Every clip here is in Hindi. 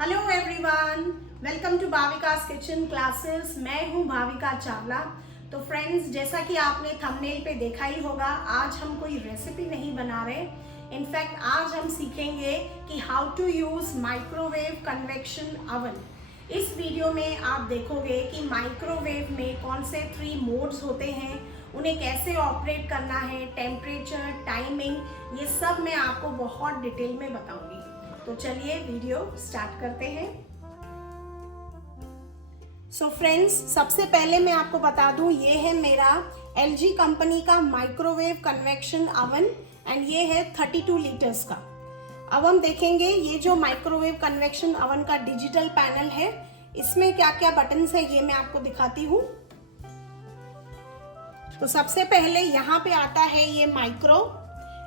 Hello everyone, welcome to Bhavika's kitchen classes. मैं हूं भाविका चावला। तो फ्रेंड्स, जैसा कि आपने थंबनेल पे देखा ही होगा, आज हम कोई रेसिपी नहीं बना रहे। इनफैक्ट आज हम सीखेंगे कि how to use microwave convection oven. इस वीडियो में आप देखोगे कि माइक्रोवेव में कौन से 3 मोड्स होते हैं, उन्हें कैसे ऑपरेट करना है, टेम्परेचर, टाइमिंग, ये सब मैं आपको बहुत डिटेल में बताऊंगी। तो चलिए वीडियो स्टार्ट करते हैं। सो फ्रेंड्स, सबसे पहले मैं आपको बता दूं, ये है मेरा LG कंपनी का माइक्रोवेव कन्वेक्शन ओवन एंड ये है 32 लीटर्स का। अब हम देखेंगे ये जो माइक्रोवेव कन्वेक्शन ओवन का डिजिटल पैनल है, इसमें क्या क्या बटन्स है ये मैं आपको दिखाती हूँ। तो सबसे पहले यहाँ पे आता है ये माइक्रो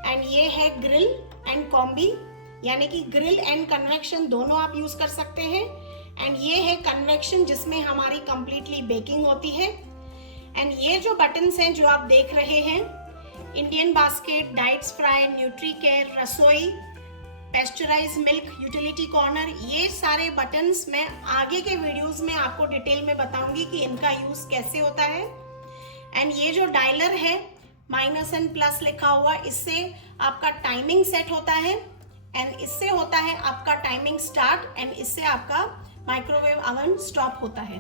एंड ये है ग्रिल एंड कॉम्बी, यानी कि ग्रिल एंड कन्वेक्शन दोनों आप यूज कर सकते हैं। एंड ये है कन्वेक्शन जिसमें हमारी कंप्लीटली बेकिंग होती है। एंड ये जो बटन्स हैं जो आप देख रहे हैं, Indian basket, diets fry, nutri care, रसोई, पेस्चराइज मिल्क, यूटिलिटी कॉर्नर, ये सारे बटन्स मैं आगे के वीडियोस में आपको डिटेल में बताऊंगी कि इनका यूज कैसे होता है। एंड ये जो डायलर है माइनस एंड प्लस लिखा हुआ, इससे आपका टाइमिंग सेट होता है एंड इससे होता है आपका टाइमिंग स्टार्ट एंड इससे आपका माइक्रोवेव ओवन स्टॉप होता है।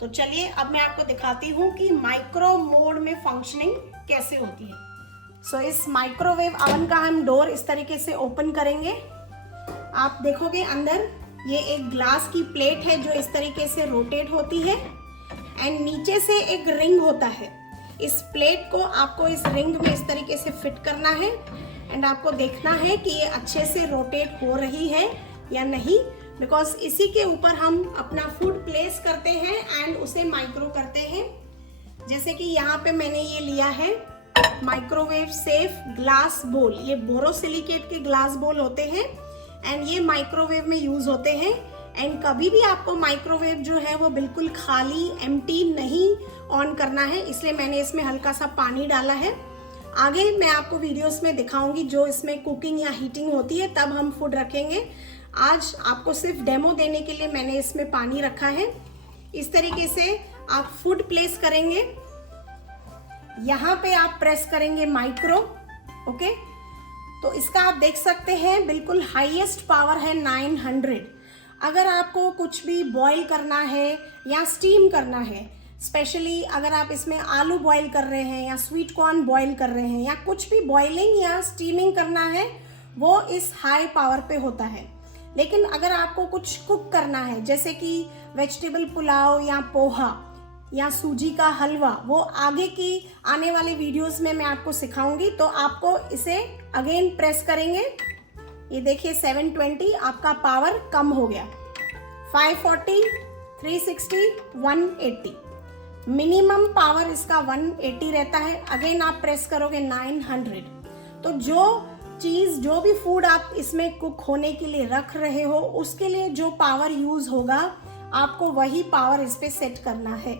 तो चलिए अब मैं आपको दिखाती हूँ कि माइक्रो मोड में फंक्शनिंग कैसे होती है। सो इस माइक्रोवेव ओवन का हम डोर इस तरीके से ओपन करेंगे। आप देखोगे अंदर ये एक ग्लास की प्लेट है जो इस तरीके से रोटेट होती है एंड नीचे से एक रिंग होता है। इस प्लेट को आपको इस रिंग में इस तरीके से फिट करना है एंड आपको देखना है कि ये अच्छे से रोटेट हो रही है या नहीं, बिकॉज इसी के ऊपर हम अपना फूड प्लेस करते हैं एंड उसे माइक्रो करते हैं। जैसे कि यहाँ पे मैंने ये लिया है माइक्रोवेव सेफ ग्लास बोल। ये बोरोसिलिकेट के ग्लास बोल होते हैं एंड ये माइक्रोवेव में यूज होते हैं। एंड कभी भी आपको माइक्रोवेव जो है वो बिल्कुल खाली एम्प्टी नहीं ऑन करना है, इसलिए मैंने इसमें हल्का सा पानी डाला है। आगे मैं आपको वीडियोस में दिखाऊंगी जो इसमें कुकिंग या हीटिंग होती है, तब हम फूड रखेंगे। आज आपको सिर्फ डेमो देने के लिए मैंने इसमें पानी रखा है। इस तरीके से आप फूड प्लेस करेंगे। यहाँ पे आप प्रेस करेंगे माइक्रो, ओके। तो इसका आप देख सकते हैं बिल्कुल हाईएस्ट पावर है 900। अगर आपको कुछ भी बॉईल करना है या स्टीम करना है, स्पेशली अगर आप इसमें आलू बॉईल कर रहे हैं या स्वीट कॉर्न बॉईल कर रहे हैं या कुछ भी बॉइलिंग या स्टीमिंग करना है, वो इस हाई पावर पे होता है। लेकिन अगर आपको कुछ कुक करना है, जैसे कि वेजिटेबल पुलाव या पोहा या सूजी का हलवा, वो आगे की आने वाले वीडियोस में मैं आपको सिखाऊंगी। तो आपको इसे अगेन प्रेस करेंगे। ये देखिए 720 आपका पावर कम हो गया। 540, 360, 180 मिनिमम पावर इसका 180 रहता है। अगेन आप प्रेस करोगे 900। तो जो चीज, जो भी फूड आप इसमें कुक होने के लिए रख रहे हो, उसके लिए जो पावर यूज होगा आपको वही पावर इस पे सेट करना है।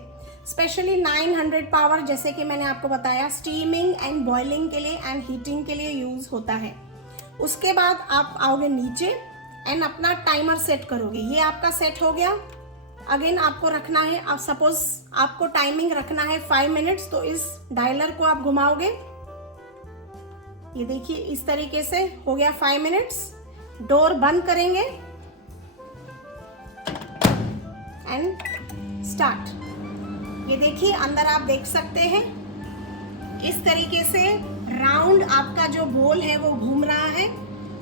स्पेशली 900 पावर, जैसे कि मैंने आपको बताया, स्टीमिंग एंड बॉइलिंग के लिए एंड हीटिंग के लिए यूज होता है। उसके बाद आप आओगे नीचे एंड अपना टाइमर सेट करोगे। ये आपका सेट हो गया। अगेन आपको रखना है, आप सपोज आपको टाइमिंग रखना है 5 मिनट्स, तो इस डायलर को आप घुमाओगे। ये देखिए इस तरीके से हो गया 5 मिनट्स। डोर बंद करेंगे एंड स्टार्ट। ये देखिए अंदर आप देख सकते हैं इस तरीके से राउंड आपका जो बोल है वो घूम रहा है।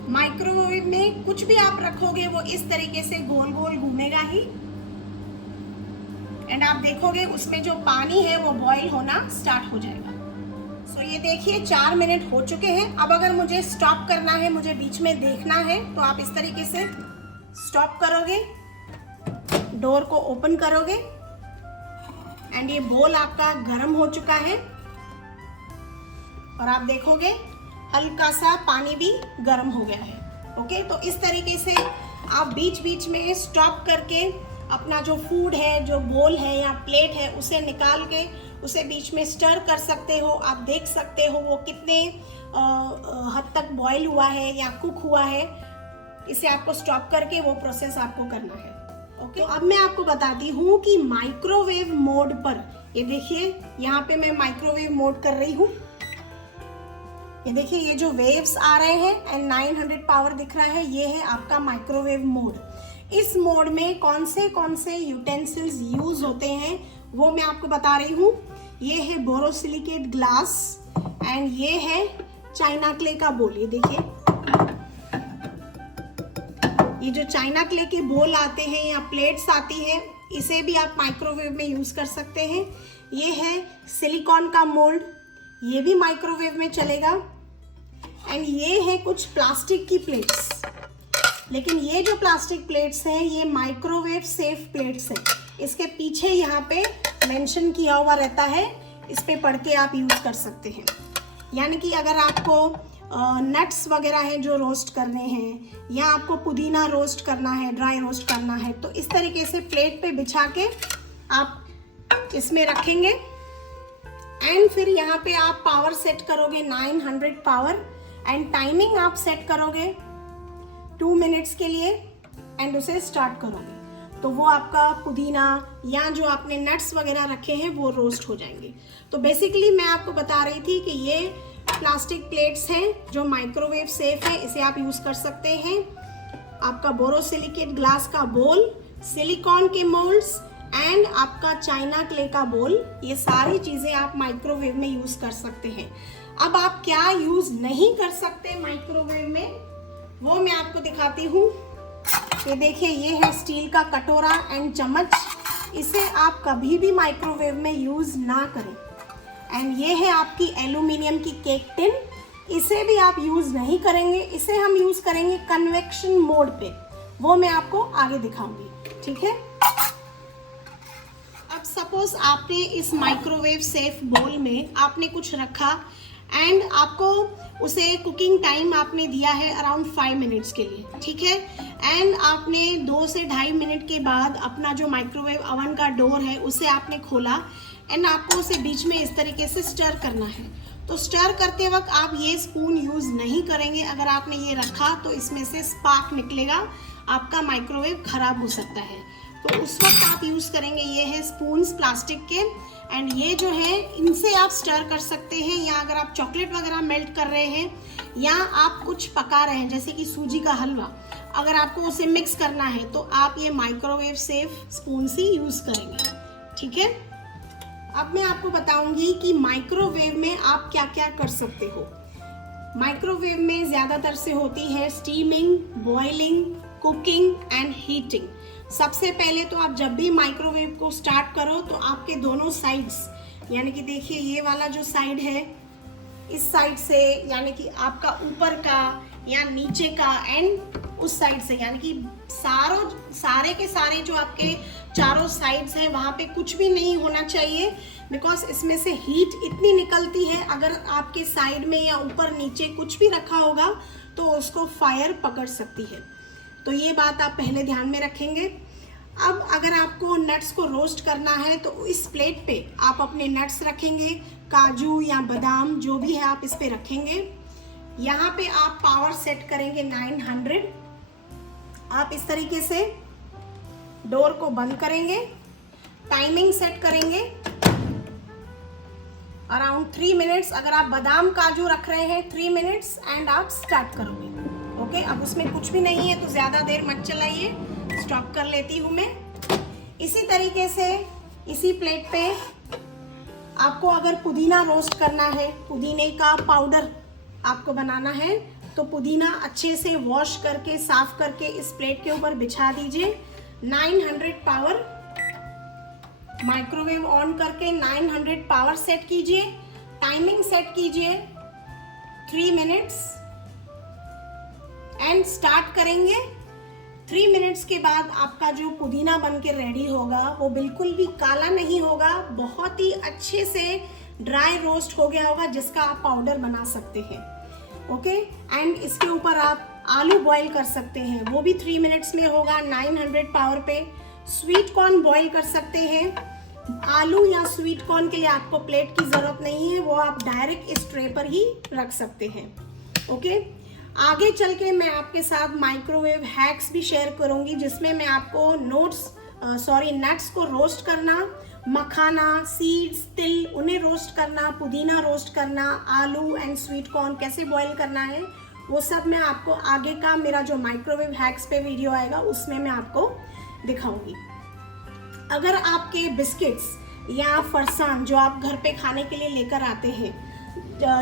माइक्रोवेव में कुछ भी आप रखोगे वो इस तरीके से गोल गोल घूमेगा ही। एंड आप देखोगे उसमें जो पानी है वो बॉईल होना स्टार्ट हो जाएगा। सो ये देखिए 4 मिनट हो चुके हैं। अब अगर मुझे स्टॉप करना है, मुझे बीच में देखना है, तो आप इस तरीके से स्टॉप करोगे, डोर को ओपन करोगे एंड ये बोल आपका गर्म हो चुका है और आप देखोगे हल्का सा पानी भी गर्म हो गया है। ओके, तो इस तरीके से आप बीच बीच में स्टॉप करके अपना जो फूड है, जो बोल है या प्लेट है, उसे निकाल के उसे बीच में स्टर कर सकते हो। आप देख सकते हो वो कितने हद तक बॉईल हुआ है या कुक हुआ है। इसे आपको स्टॉप करके वो प्रोसेस आपको करना है। ओके, तो अब मैं आपको बताती हूँ कि माइक्रोवेव मोड पर, ये देखिए यहाँ पे मैं माइक्रोवेव मोड कर रही हूँ। ये देखिए ये जो वेव्स आ रहे हैं एंड 900 पावर दिख रहा है, ये है आपका माइक्रोवेव मोड। इस मोड में कौन से यूटेंसिल्स यूज होते हैं वो मैं आपको बता रही हूँ। ये है बोरोसिलिकेट ग्लास एंड ये है चाइना क्ले का बोल। ये देखिए ये जो चाइना क्ले के बोल आते हैं या प्लेट्स आती है, इसे भी आप माइक्रोवेव में यूज कर सकते हैं। ये है सिलिकॉन का मोल्ड, ये भी माइक्रोवेव में चलेगा। एंड ये है कुछ प्लास्टिक की प्लेट्स, लेकिन ये जो प्लास्टिक प्लेट्स हैं ये माइक्रोवेव सेफ प्लेट्स हैं। इसके पीछे यहाँ पे मेंशन किया हुआ रहता है, इस पे पढ़ के आप यूज कर सकते हैं। यानी कि अगर आपको नट्स वगैरह हैं जो रोस्ट करने हैं या आपको पुदीना रोस्ट करना है, ड्राई रोस्ट करना है, तो इस तरीके से प्लेट पे बिछा के आप इसमें रखेंगे। एंड फिर यहाँ पे आप पावर सेट करोगे 900 पावर एंड टाइमिंग आप सेट करोगे 2 मिनट्स के लिए एंड उसे स्टार्ट करोगे, तो वो आपका पुदीना या जो आपने नट्स वगैरह रखे हैं वो रोस्ट हो जाएंगे। तो बेसिकली मैं आपको बता रही थी कि ये प्लास्टिक प्लेट्स हैं जो माइक्रोवेव सेफ है, इसे आप यूज कर सकते हैं। आपका बोरोसिलिकेट ग्लास का बोल, सिलिकॉन के मोल्ड्स एंड आपका चाइना क्ले का बोल, ये सारी चीजें आप माइक्रोवेव में यूज कर सकते हैं। अब आप क्या यूज नहीं कर सकते माइक्रोवेव में वो मैं आपको दिखाती हूँ। ये देखिए ये है स्टील का कटोरा एंड चम्मच, इसे आप कभी भी माइक्रोवेव में यूज ना करें। एंड ये है आपकी एल्यूमिनियम की केक टिन, इसे भी आप यूज नहीं करेंगे, इसे हम यूज करेंगे कन्वेक्शन मोड पे, वो मैं आपको आगे दिखाऊंगी। ठीक है, अब सपोज आपने इस माइक्रोवेव सेफ बोल में आपने कुछ रखा एंड आपको उसे कुकिंग टाइम आपने दिया है अराउंड 5 मिनट्स के लिए, ठीक है। एंड आपने 2 से 2.5 मिनट के बाद अपना जो माइक्रोवेव ओवन का डोर है उसे आपने खोला एंड आपको उसे बीच में इस तरीके से स्टर करना है। तो स्टर करते वक्त आप ये स्पून यूज नहीं करेंगे, अगर आपने ये रखा तो इसमें से स्पार्क निकलेगा, आपका माइक्रोवेव खराब हो सकता है। तो उस वक्त आप यूज करेंगे, ये है स्पून्स प्लास्टिक के एंड ये जो है इनसे आप स्टर कर सकते हैं, या अगर आप चॉकलेट वगैरह मेल्ट कर रहे हैं या आप कुछ पका रहे हैं जैसे कि सूजी का हलवा, अगर आपको उसे मिक्स करना है तो आप ये माइक्रोवेव सेफ स्पून से यूज करेंगे। ठीक है, अब मैं आपको बताऊंगी कि माइक्रोवेव में आप क्या क्या कर सकते हो। माइक्रोवेव में ज्यादातर से होती है steaming, boiling, cooking and heating. सबसे पहले तो आप जब भी माइक्रोवेव को स्टार्ट करो तो आपके दोनों साइड्स, यानी कि देखिए ये वाला जो साइड है इस साइड से, यानी कि आपका ऊपर का या नीचे का एंड उस साइड से, यानी कि सारे के सारे जो आपके चारों साइड्स हैं वहाँ पे कुछ भी नहीं होना चाहिए, बिकॉज इसमें से हीट इतनी निकलती है, अगर आपके साइड में या ऊपर नीचे कुछ भी रखा होगा तो उसको फायर पकड़ सकती है। तो ये बात आप पहले ध्यान में रखेंगे। अब अगर आपको नट्स को रोस्ट करना है तो इस प्लेट पे आप अपने नट्स रखेंगे, काजू या बादाम जो भी है आप इस पे रखेंगे। यहाँ पे आप पावर सेट करेंगे 900। आप इस तरीके से डोर को बंद करेंगे, टाइमिंग सेट करेंगे अराउंड 3 मिनट्स। अगर आप बादाम काजू रख रहे हैं 3 मिनट्स एंड आप स्टार्ट करोगे। ओके, अब उसमें कुछ भी नहीं है तो ज़्यादा देर मत चलाइए, स्टॉप कर लेती हूँ मैं। इसी तरीके से इसी प्लेट पे आपको अगर पुदीना रोस्ट करना है, पुदीने का पाउडर आपको बनाना है, तो पुदीना अच्छे से वॉश करके साफ करके इस प्लेट के ऊपर बिछा दीजिए। 900 पावर, माइक्रोवेव ऑन करके 900 पावर सेट कीजिए, टाइमिंग सेट कीजिए 3 मिनट्स एंड स्टार्ट करेंगे। 3 मिनट्स के बाद आपका जो पुदीना बन के रेडी होगा वो बिल्कुल भी काला नहीं होगा, बहुत ही अच्छे से ड्राई रोस्ट हो गया होगा जिसका आप पाउडर बना सकते हैं। ओके, एंड इसके ऊपर आप आलू बॉईल कर सकते हैं, वो भी 3 मिनट्स में होगा 900 पावर पे। स्वीट कॉर्न बॉईल कर सकते हैं। आलू या स्वीट कॉर्न के लिए आपको प्लेट की जरूरत नहीं है, वो आप डायरेक्ट इस ट्रे पर ही रख सकते हैं। ओके, आगे चल के मैं आपके साथ माइक्रोवेव हैक्स भी शेयर करूंगी, जिसमें मैं आपको नट्स को रोस्ट करना, मखाना, सीड्स, तिल उन्हें रोस्ट करना, पुदीना रोस्ट करना, आलू एंड स्वीट कॉर्न कैसे बॉईल करना है, वो सब मैं आपको आगे का मेरा जो माइक्रोवेव हैक्स पे वीडियो आएगा उसमें मैं आपको दिखाऊंगी। अगर आपके बिस्किट्स या फरसान जो आप घर पे खाने के लिए लेकर आते हैं,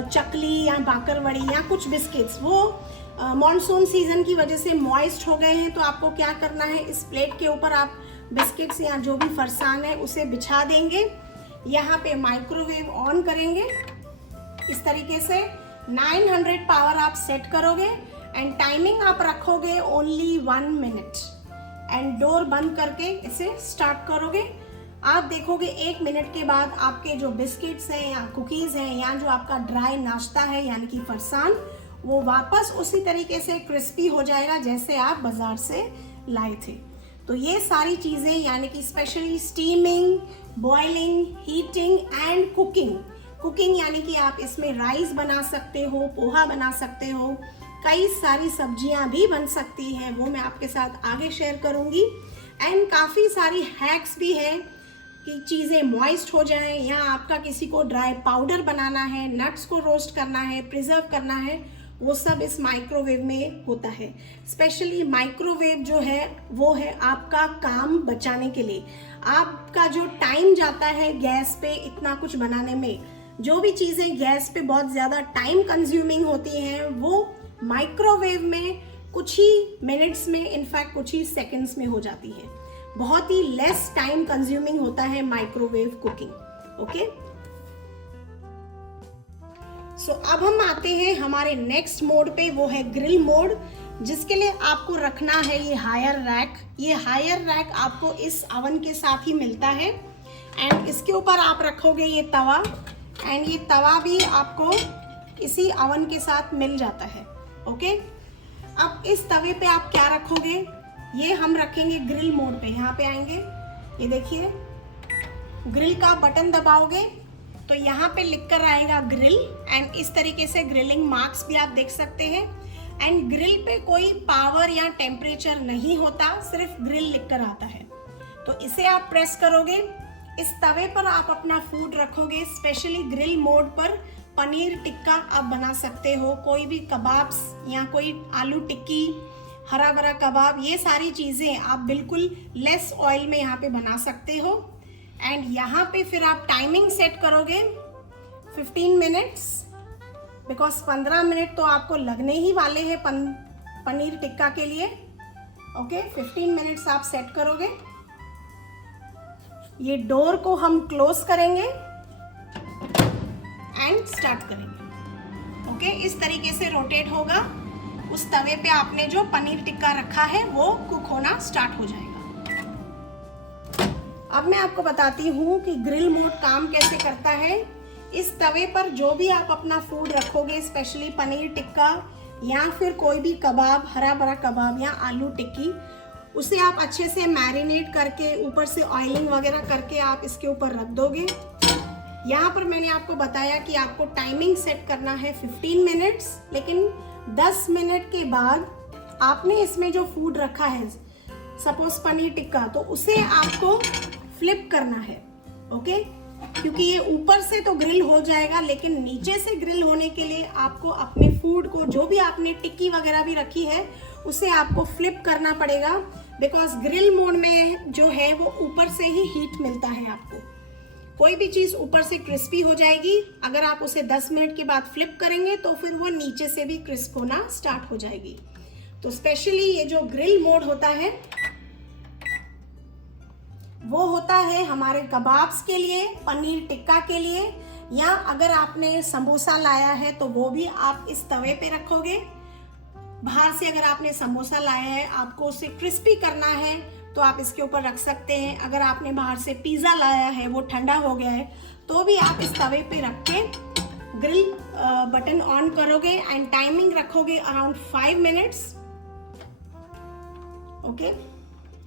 चकली या बाकरवड़ी या कुछ बिस्किट्स, वो मॉनसून सीजन की वजह से मॉइस्ट हो गए हैं, तो आपको क्या करना है, इस प्लेट के ऊपर आप बिस्किट्स या जो भी फरसान है उसे बिछा देंगे। यहाँ पे माइक्रोवेव ऑन करेंगे, इस तरीके से 900 पावर आप सेट करोगे एंड टाइमिंग आप रखोगे ओनली 1 मिनट एंड डोर बंद करके इसे स्टार्ट करोगे। आप देखोगे 1 मिनट के बाद आपके जो बिस्किट्स हैं या कुकीज़ हैं या जो आपका ड्राई नाश्ता है यानी कि फरसान, वो वापस उसी तरीके से क्रिस्पी हो जाएगा जैसे आप बाजार से लाए थे। तो ये सारी चीज़ें यानी कि specially steaming, boiling, heating and cooking यानी कि आप इसमें राइस बना सकते हो, पोहा बना सकते हो, कई सारी सब्जियां भी बन सकती हैं, वो मैं आपके साथ आगे शेयर करूंगी। एंड काफ़ी सारी हैक्स भी हैं कि चीज़ें मॉइस्ट हो जाएं, या आपका किसी को ड्राई पाउडर बनाना है, नट्स को रोस्ट करना है, प्रिजर्व करना है, वो सब इस माइक्रोवेव में होता है। स्पेशली माइक्रोवेव जो है वो है आपका काम बचाने के लिए। आपका जो टाइम जाता है गैस पे इतना कुछ बनाने में, जो भी चीज़ें गैस पे बहुत ज़्यादा टाइम कंज्यूमिंग होती हैं वो माइक्रोवेव में कुछ ही मिनट्स में, इनफैक्ट कुछ ही सेकंड्स में हो जाती है। बहुत ही लेस टाइम कंज्यूमिंग होता है माइक्रोवेव कुकिंग। ओके, सो अब हम आते हैं हमारे नेक्स्ट मोड पे, वो है ग्रिल मोड, जिसके लिए आपको रखना है ये हायर रैक। ये हायर रैक आपको इस अवन के साथ ही मिलता है एंड इसके ऊपर आप रखोगे ये तवा, एंड ये तवा भी आपको इसी अवन के साथ मिल जाता है। ओके, अब इस तवे पे आप क्या रखोगे, ये हम रखेंगे ग्रिल मोड पे। यहाँ पे आएंगे, ये देखिए ग्रिल का बटन दबाओगे तो यहाँ पे लिख कर आएगा ग्रिल, एंड इस तरीके से ग्रिलिंग मार्क्स भी आप देख सकते हैं। एंड ग्रिल पे कोई पावर या टेम्परेचर नहीं होता, सिर्फ ग्रिल लिख कर आता है। तो इसे आप प्रेस करोगे, इस तवे पर आप अपना फूड रखोगे। स्पेशली ग्रिल मोड पर पनीर टिक्का आप बना सकते हो, कोई भी कबाब्स या कोई आलू टिक्की, हरा भरा कबाब, ये सारी चीज़ें आप बिल्कुल लेस ऑयल में यहाँ पे बना सकते हो। एंड यहाँ पे फिर आप टाइमिंग सेट करोगे 15 मिनट्स, बिकॉज 15 मिनट तो आपको लगने ही वाले हैं पनीर टिक्का के लिए। ओके, 15 मिनट्स आप सेट करोगे। ये डोर को हम क्लोज करेंगे एंड स्टार्ट करेंगे। ओके, इस तरीके से रोटेट होगा, उस तवे पे आपने जो पनीर टिक्का रखा है वो कुक होना स्टार्ट हो जाएगा। अब मैं आपको बताती हूँ कि ग्रिल मोड काम कैसे करता है। इस तवे पर जो भी आप अपना फूड रखोगे, स्पेशली पनीर टिक्का या फिर कोई भी कबाब, हरा भरा कबाब या आलू टिक्की, उसे आप अच्छे से मैरिनेट करके ऊपर से ऑयलिंग वगैरह करके आप इसके ऊपर रख दोगे। यहाँ पर मैंने आपको बताया कि आपको टाइमिंग सेट करना है 15 मिनट्स, लेकिन 10 मिनट के बाद आपने इसमें जो फूड रखा है, सपोज पनीर टिक्का, तो उसे आपको फ्लिप करना है। ओके, क्योंकि ये ऊपर से तो ग्रिल हो जाएगा, लेकिन नीचे से ग्रिल होने के लिए आपको अपने फूड को, जो भी आपने टिक्की वगैरह भी रखी है, उसे आपको फ्लिप करना पड़ेगा, बिकॉज ग्रिल मोड में जो है वो ऊपर से ही हीट मिलता है आपको। कोई भी चीज़ ऊपर से क्रिस्पी हो जाएगी, अगर आप उसे 10 मिनट के बाद फ्लिप करेंगे तो फिर वो नीचे से भी क्रिस्प होना स्टार्ट हो जाएगी। तो स्पेशली ये जो ग्रिल मोड होता है वो होता है हमारे कबाब्स के लिए, पनीर टिक्का के लिए, या अगर आपने समोसा लाया है तो वो भी आप इस तवे पे रखोगे। बाहर से अगर आपने समोसा लाया है, आपको उसे क्रिस्पी करना है, तो आप इसके ऊपर रख सकते हैं। अगर आपने बाहर से पिज़्ज़ा लाया है, वो ठंडा हो गया है, तो भी आप इस तवे पे रख के ग्रिल बटन ऑन करोगे एंड टाइमिंग रखोगे अराउंड 5 मिनट्स। ओके,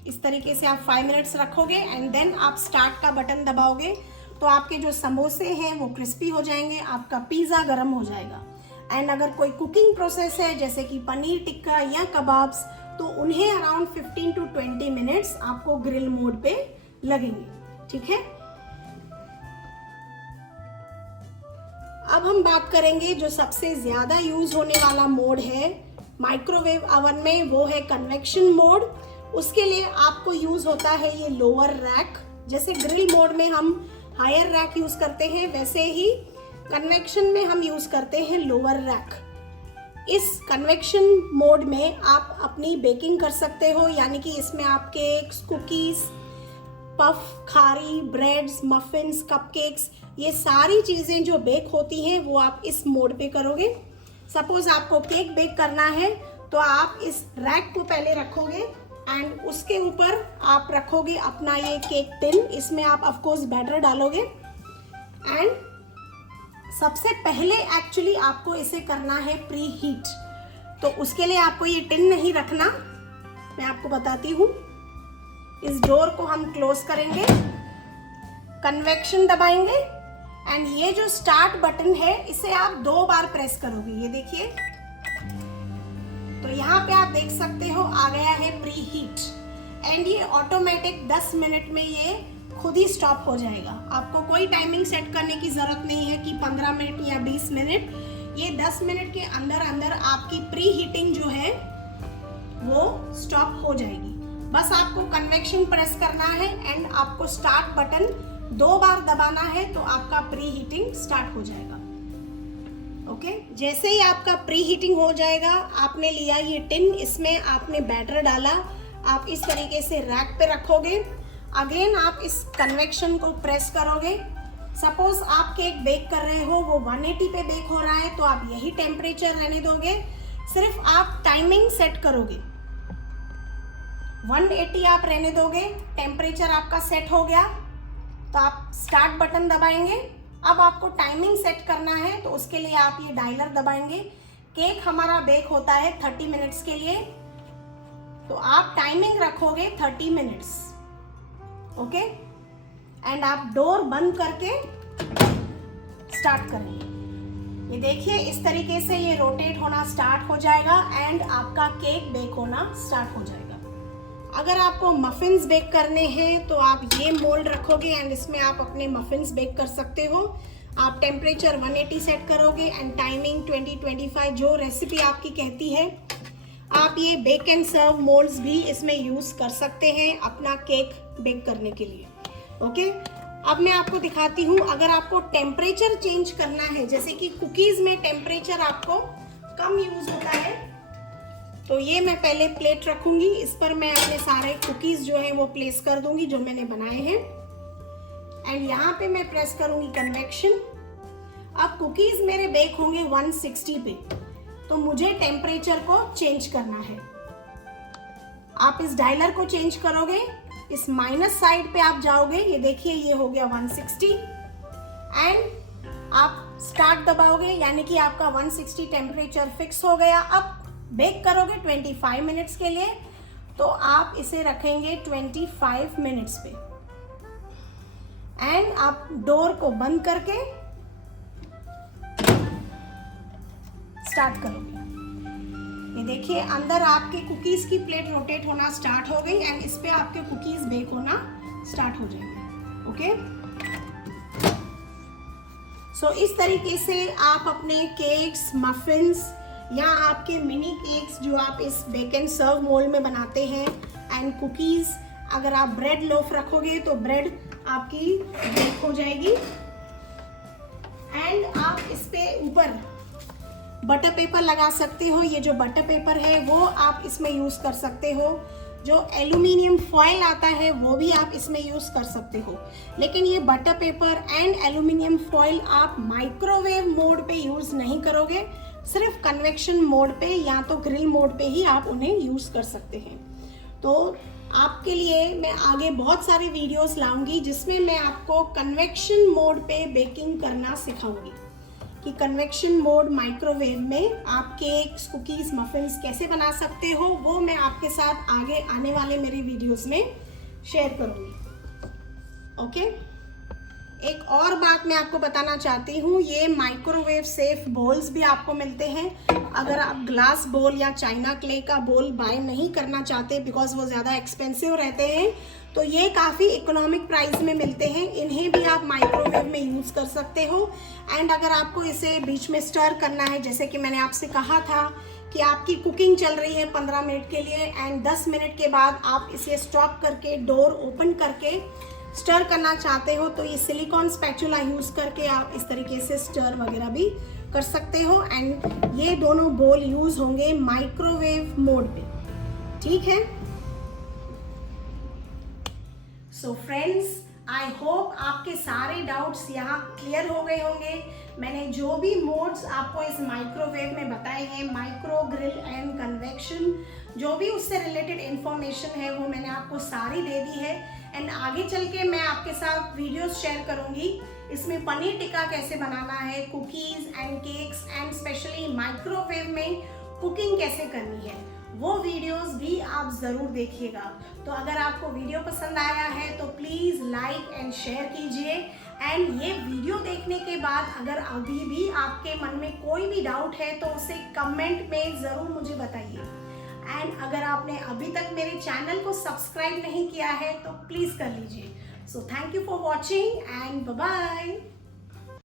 इस तरीके से आप 5 मिनट्स रखोगे एंड देन आप स्टार्ट का बटन दबाओगे, तो आपके जो समोसे हैं वो क्रिस्पी हो जाएंगे, आपका पिज़्ज़ा गर्म हो जाएगा। एंड अगर कोई कुकिंग प्रोसेस है जैसे कि पनीर टिक्का या कबाब्स, तो उन्हें अराउंड 15 to 20 मिनट्स आपको ग्रिल मोड पे लगेंगे। ठीक है, अब हम बात करेंगे जो सबसे ज्यादा यूज होने वाला मोड है माइक्रोवेव अवन में, वो है कन्वेक्शन मोड। उसके लिए आपको यूज होता है ये लोअर रैक। जैसे ग्रिल मोड में हम हायर रैक यूज करते हैं, वैसे ही कन्वेक्शन में हम यूज करते हैं लोअर रैक। इस कन्वेक्शन मोड में आप अपनी बेकिंग कर सकते हो, यानी कि इसमें आप केक्स, कुकीज, पफ, खारी, ब्रेड्स, मफिन्स, कपकेक्स, ये सारी चीजें जो बेक होती हैं वो आप इस मोड पे करोगे। सपोज आपको केक बेक करना है तो आप इस रैक को पहले रखोगे एंड उसके ऊपर आप रखोगे अपना ये केक टिन। इसमें आप ऑफ कोर्स बैटर डालोगे एंड सबसे पहले एक्चुअली आपको इसे करना है प्री हीट। तो उसके लिए आपको ये टिन नहीं रखना, मैं आपको बताती हूँ। इस डोर को हम क्लोज करेंगे, कन्वेक्शन दबाएंगे एंड ये जो स्टार्ट बटन है इसे आप 2 बार प्रेस करोगे। ये देखिए, तो यहाँ पे आप देख सकते हो आ गया है प्री हीट एंड ये ऑटोमेटिक 10 मिनट में ये खुद ही स्टॉप हो जाएगा। आपको कोई टाइमिंग सेट करने की जरूरत नहीं है कि 15 मिनट या 20 मिनट। ये 10 मिनट के अंदर अंदर आपकी प्री हीटिंग जो है वो स्टॉप हो जाएगी। बस आपको कन्वेक्शन प्रेस करना है एंड आपको स्टार्ट बटन 2 बार दबाना है तो आपका प्री हीटिंग स्टार्ट हो जाएगा। ओके, जैसे ही आपका प्री हीटिंग हो जाएगा, आपने लिया ये टिन, इसमें आपने बैटर डाला, आप इस तरीके से रैक पे रखोगे। अगेन आप इस कन्वेक्शन को प्रेस करोगे। सपोज आप केक बेक कर रहे हो, वो 180 पे बेक हो रहा है तो आप यही टेम्परेचर रहने दोगे। सिर्फ आप टाइमिंग सेट करोगे, 180 आप रहने दोगे। टेम्परेचर आपका सेट हो गया तो आप स्टार्ट बटन दबाएंगे। अब आपको टाइमिंग सेट करना है तो उसके लिए आप ये डायलर दबाएंगे। केक हमारा बेक होता है 30 मिनट्स के लिए, तो आप टाइमिंग रखोगे 30 मिनट्स। ओके, एंड आप डोर बंद करके स्टार्ट करेंगे। ये देखिए, इस तरीके से ये रोटेट होना स्टार्ट हो जाएगा एंड आपका केक बेक होना स्टार्ट हो जाएगा। अगर आपको मफिन्स बेक करने हैं तो आप ये मोल्ड रखोगे एंड इसमें आप अपने मफिन्स बेक कर सकते हो। आप टेम्परेचर 180 सेट करोगे एंड टाइमिंग 20-25 जो रेसिपी आपकी कहती है। आप ये बेक एंड सर्व मोल्ड्स भी इसमें यूज कर सकते हैं अपना केक बेक करने के लिए। ओके, अब मैं आपको दिखाती हूँ, अगर आपको टेम्परेचर चेंज करना है, जैसे कि कुकीज में टेम्परेचर आपको कम यूज होता है, तो ये मैं पहले प्लेट रखूंगी, इस पर मैं अपने सारे कुकीज जो है वो प्लेस कर दूंगी जो मैंने बनाए हैं एंड यहाँ पे मैं प्रेस करूंगी कन्वेक्शन। अब कुकीज मेरे बेक होंगे 160 पे, तो मुझे टेम्परेचर को चेंज करना है। आप इस डायलर को चेंज करोगे, इस माइनस साइड पे आप जाओगे। ये देखिए, ये हो गया 160 एंड आप स्टार्ट दबाओगे, यानी कि आपका 160 टेम्परेचर फिक्स हो गया। अब बेक करोगे 25 मिनट्स के लिए, तो आप इसे रखेंगे 25 मिनट्स पे एंड आप डोर को बंद करके स्टार्ट करोगे। ये देखिए, अंदर आपके कुकीज की प्लेट रोटेट होना स्टार्ट हो गई एंड इस पे आपके कुकीज बेक होना स्टार्ट हो जाएंगे। ओके, सो इस तरीके से आप अपने केक्स, मफिन्स या आपके मिनी केक्स जो आप इस बेक एंड सर्व मोल्ड में बनाते हैं एंड कुकीज, अगर आप ब्रेड लोफ रखोगे तो ब्रेड आपकी बेक हो जाएगी एंड आप इस पे ऊपर बटर पेपर लगा सकते हो। ये जो बटर पेपर है वो आप इसमें यूज कर सकते हो। जो एल्यूमिनियम फॉयल आता है वो भी आप इसमें यूज कर सकते हो, लेकिन ये butter paper and aluminium foil आप माइक्रोवेव मोड पे यूज नहीं करोगे, सिर्फ कन्वेक्शन मोड पे या तो ग्रिल मोड पे ही आप उन्हें यूज कर सकते हैं। तो आपके लिए मैं आगे बहुत सारी वीडियोस लाऊंगी जिसमें मैं आपको कन्वेक्शन मोड पे बेकिंग करना सिखाऊंगी कि कन्वेक्शन मोड माइक्रोवेव में आप केक्स, कुकीज, मफिन्स कैसे बना सकते हो, वो मैं आपके साथ आगे आने वाले मेरे वीडियोस में शेयर करूंगी। ओके, एक और बात मैं आपको बताना चाहती हूँ, ये माइक्रोवेव सेफ बोल्स भी आपको मिलते हैं। अगर आप ग्लास बोल या चाइना क्ले का बोल बाय नहीं करना चाहते बिकॉज वो ज़्यादा एक्सपेंसिव रहते हैं, तो ये काफ़ी इकोनॉमिक प्राइस में मिलते हैं। इन्हें भी आप माइक्रोवेव में यूज़ कर सकते हो। एंड अगर आपको इसे बीच में स्टर करना है, जैसे कि मैंने आपसे कहा था कि आपकी कुकिंग चल रही है 15 मिनट के लिए एंड 10 मिनट के बाद आप इसे स्टॉप करके डोर ओपन करके स्टर करना चाहते हो, तो ये सिलिकॉन स्पैचुला यूज़ करके आप इस तरीके से स्टर वगैरह भी कर सकते हो। एंड ये दोनों बोल यूज़ होंगे माइक्रोवेव मोड पे, ठीक है। सो फ्रेंड्स, आई होप आपके सारे डाउट्स यहाँ क्लियर हो गए होंगे। मैंने जो भी मोड्स आपको इस माइक्रोवेव में बताए हैं, माइक्रो, ग्रिल एंड कन्वेक्शन, जो भी उससे रिलेटेड इंफॉर्मेशन है वो मैंने आपको सारी दे दी है। एंड आगे चल के मैं आपके साथ वीडियोस शेयर करूंगी, इसमें पनीर टिक्का कैसे बनाना है, cookies and cakes and specially microwave में कुकिंग कैसे करनी है, वो वीडियोस भी आप ज़रूर देखिएगा। तो अगर आपको वीडियो पसंद आया है तो प्लीज़ लाइक एंड शेयर कीजिए। एंड ये वीडियो देखने के बाद अगर अभी भी आपके मन में कोई भी डाउट है तो उसे कमेंट में ज़रूर मुझे बताइए। एंड अगर आपने अभी तक मेरे चैनल को सब्सक्राइब नहीं किया है तो प्लीज़ कर लीजिए। So thank you for watching and bye bye.